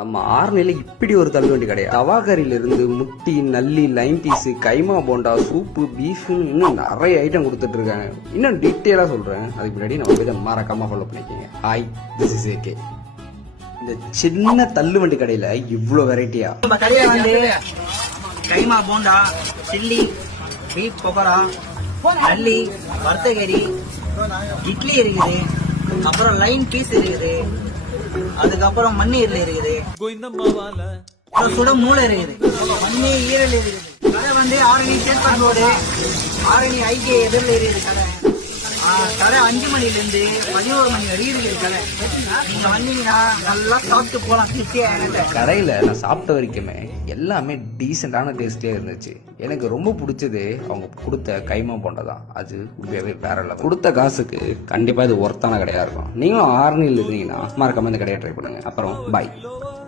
நம்ம ஆர்னில இப்படி ஒரு தள்ளுவண்டி கிடையாது. தவாகரியில இருந்து முட்டி, நல்லி, லைம் பீஸ், கைமா போண்டா, சூப்பு, பீஃப்னு இன்னும் நிறைய ஐட்டம் கொடுத்துட்டு இருக்காங்க. இன்னும் டீட்டெயிலா சொல்றேன். அதுக்கு முன்னாடி நம்ம இதை மறக்காம ஃபாலோ பண்ணிக்கோங்க. Hi, this is AK. இந்த சின்ன தள்ளுவண்டி கடையில இவ்வளவு வெரைட்டியா? நம்ம கடையில வந்து கைமா போண்டா, சில்லி, பீஃப் பக்கோடா, நல்லி, வர்த்தகரி, இட்லி இருக்குது, அப்புறம் லைன் பீஸ் இருக்குது, அதுக்கப்புறம் மண்ணீரல் இருக்குது, அப்புறம் சுட மூளை இருக்குது, மண்ணி ஈரல் இருக்குது. கடை வந்து ஆரணி சேத்பட் ரோடு, ஆரணி ஐகே எதிரில் இருக்குது கடை. கடை 5 மணிலேருந்து 11 மணி வரைக்கும் இருக்குது கடை. நீங்க வந்தீங்கன்னா நல்லா சாப்பிட்டு போலாம் திருப்தியா. கடையில நான் சாப்பிட்ட வரைக்குமே எல்லாமே டீசெண்டான டேஸ்ட்லேயே இருந்துச்சு. எனக்கு ரொம்ப பிடிச்சது அவங்க கொடுத்த கைமா போண்டா தான். அது உண்மையாகவே வேற இல்லை. கொடுத்த காசுக்கு கண்டிப்பாக இது ஒர்த்தான கடையாக இருக்கும். நீங்களும் ஆரணியில் இருந்தீங்கன்னா மறக்காம இந்த கடையை ட்ரை பண்ணுங்க. அப்புறம் பாய்.